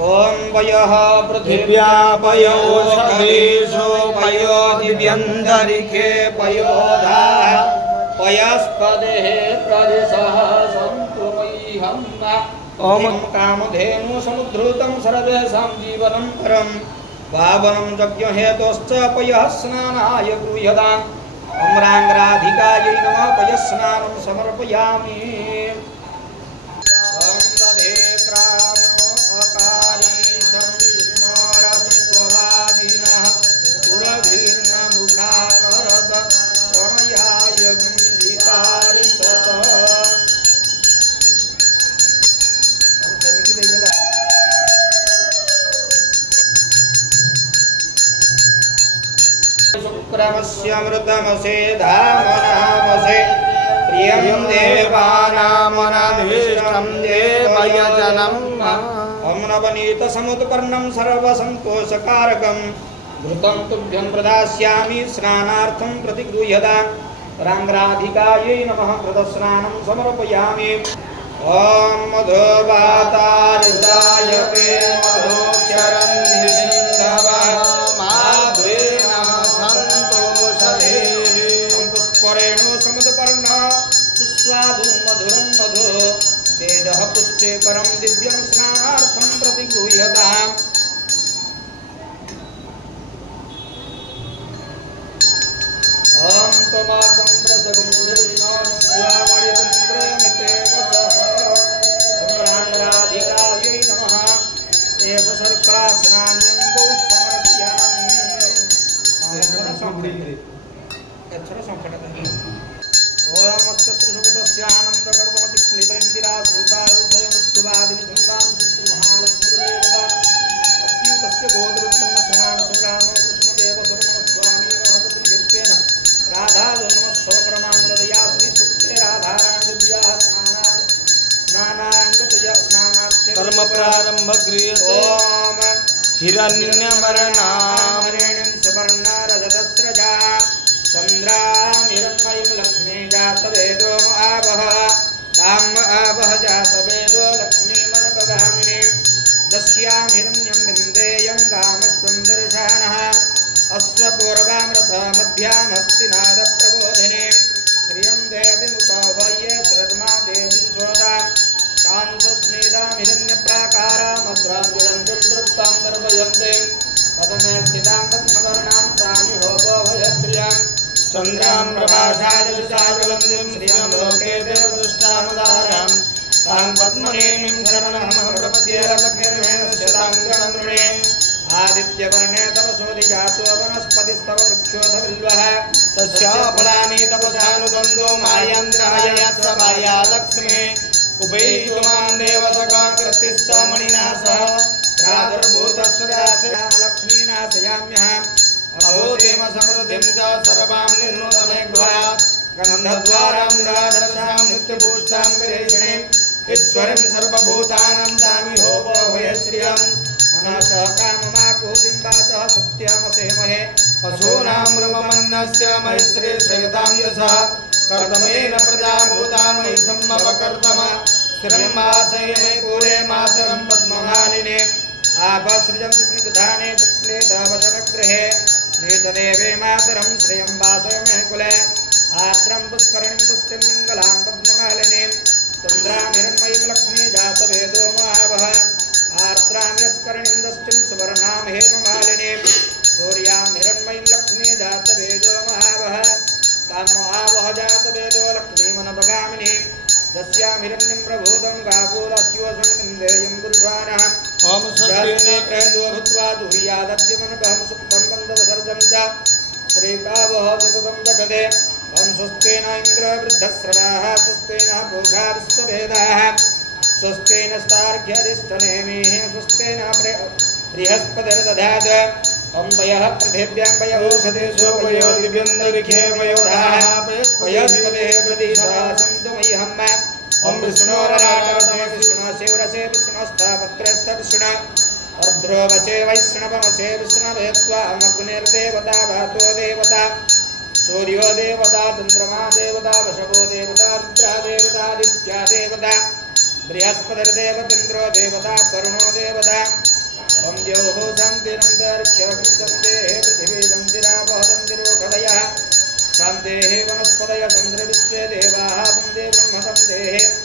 ओम वयः पृथिव्या पयो सदेशो पयो दिव्यन्तरिक्षे पयोधाः पयस्पदेः प्रदिशः सन्तु मह्यम् ओम कामधेनु समुद्धृतं सर्वेषां जीवनं परं पावनं यज्ञहेतोश्च पयः स्नानाय गृह्यताम् अम्राङ्गराधिकायै नमः पयस्नानं समर्पयामि। शुक्रमस्यमृतमसे धामनामसे प्रियं देवानामनभीष्टं देवयजनम् अम्नवनीत समुत्पन्नं सर्वसन्तोषकारकं घृतं तुभ्यं प्रदास्यामि स्नानार्थं प्रतिगृह्यतां राङ्गराधिकायै नमः कृतस्नानं समर्पयामि। ॐ मधुवातारुदाय ते मधुक्षरन्निसिन्धवः सुस्वादु मधुरं मधु तेजः पुष्टे परं दिव्यं स्नानार्थं प्रतिगृह्यताम्। ॐ त्वमाकं प्रसगुरुर्विष्णोर्स्यामणिपुत्रमिते राङ्गराधिकायै नमः एष सर्पस्नानं समर्पयामि। ओमस्य श्रीसुगतस्यानन्दगर्भमतिक्लितइन्दिरा श्रुतारुषयमुष्टुवादिनिसंवां महालक्ष्मीदेवता अत्युतस्य गोत्रोत्पन्नसमानसङ्ग्रामो कृष्णदेव सर्वणस्वामी महतपुण्यत्वेन राधाजन्मस्थलपरमानन्दया श्रीसुक्ते राधाराणी दिव्याः स्नानाङ्गतया स्नानार्थे कर्मप्रारम्भ क्रियते। ओम हिरण्यवर्णामरेणीं सुवर्णरजतस्रजा चन्द्रामिरण्मयीं लक्ष्मी जातवेदो आवह ताम् आवह जातवेदो लक्ष्मीमनपगामिनीं दस्यां हिरण्यं विन्देयं गामश्वं वर्षाणः अश्वपूर्वामृतमध्यामस्तिनादप्रबोधिनी श्रियं देवीमुपावह्ये श्रद्मा देवी सोदा कान्तस्मेदां हिरण्यप्राकारामग्रां ज्वलन्तीं तृप्तां दर्पयन्तीं पदमे स्थितां पद्मवर्णां तामि होपभयश्रियां चन्द्रां प्रभासायजुषाज्वलन्तीं श्रियं लोके देवदुष्टामुदारां तां पद्मनेमीं शरणमहं प्रपद्ये लक्ष्मीर्मेणस्यतां गणमृणे आदित्यवर्णे तव शोधिजातो वनस्पतिस्तव वृक्षोऽधबिल्वः तस्या फलानि तपसानुगन्धो मायान्द्राय यत्सभाया लक्ष्मी उपेतुमां देवसखाकृतिश्च मणिना सह प्रादुर्भूतस्वराश्रयां लक्ष्मीनाशयाम्यहम् अभूतिम समृद्धिं च सर्वां निर्नोदमेघ्वात् गन्धद्वारां राधरसां नित्यभूष्टां गणेशिणीम् ईश्वरीं सर्वभूतानां दामि होपभयश्रियं मनसः काममाकुतिं वाचः सत्यमसेमहे पशूनां रूपमन्नस्य महिश्री श्रयतां यशः कर्दमेन प्रजाभूतामयि सम्मपकर्दम स्थिरं वासयमे कूले मातरं पद्ममालिने आपसृजन्ति स्निग्धाने चिक्लेदावशनगृहे नीतदेवे मातरं श्रियं वासयमे कुले आर्द्रं पुष्करणीं पुष्टिं मङ्गलां पद्ममालिनीं चन्द्रां हिरण्मयीं लक्ष्मी जातवेदो महावः आर्द्रां यस्करणीं दष्टिं सुवर्णां हेममालिनीं सूर्यां हिरण्मयीं लक्ष्मी जातवेदो महावः तां महावः जातवेदो लक्ष्मीमनपगामिनीं दस्यां हिरण्यं प्रभूतं गावोदस्योऽसंविन्देयं पुरुषाणः ओम स्वस्ति प्रदो भूत्वा दुह्यादद्यमनभं सुप्तं बन्धवसर्जं च श्रीकावः सततं जगदे ओम स्वस्तेन इन्द्रवृद्धस्रवाः स्वस्तेन भोगा विश्वभेदाः स्वस्तेन स्तार्घ्यधिष्ठनेमिः स्वस्तेन बृहस्पतिर्दधात् ओम वयः पृथिव्यां वयोषधेषु वयो दिव्यन्तरिक्षे वयोधाः वयस्पतेः प्रदिशः सन्तु मह्यम् ओम विष्णोरराटवसे विष्णुशिवरसे विष्णुस्थापत्रस्थ विष्णु अर्ध्रोवसे वैष्णवमसे विष्णवे त्वामग्निर्देवता वातो देवता सूर्यो देवता चन्द्रमा देवता वशवो देवता रुद्रा देवता दित्या देवता बृहस्पतिर्देवतीन्द्रो देवता करुणो देवता ॐ द्यौः शान्तिरन्तरिक्षं शान्तेः पृथिवी शान्तिरापः शान्तिरोषधयः शान्तेः वनस्पतयः चन्द्रविश्वे देवाः वन्दे ब्रह्म शान्तेः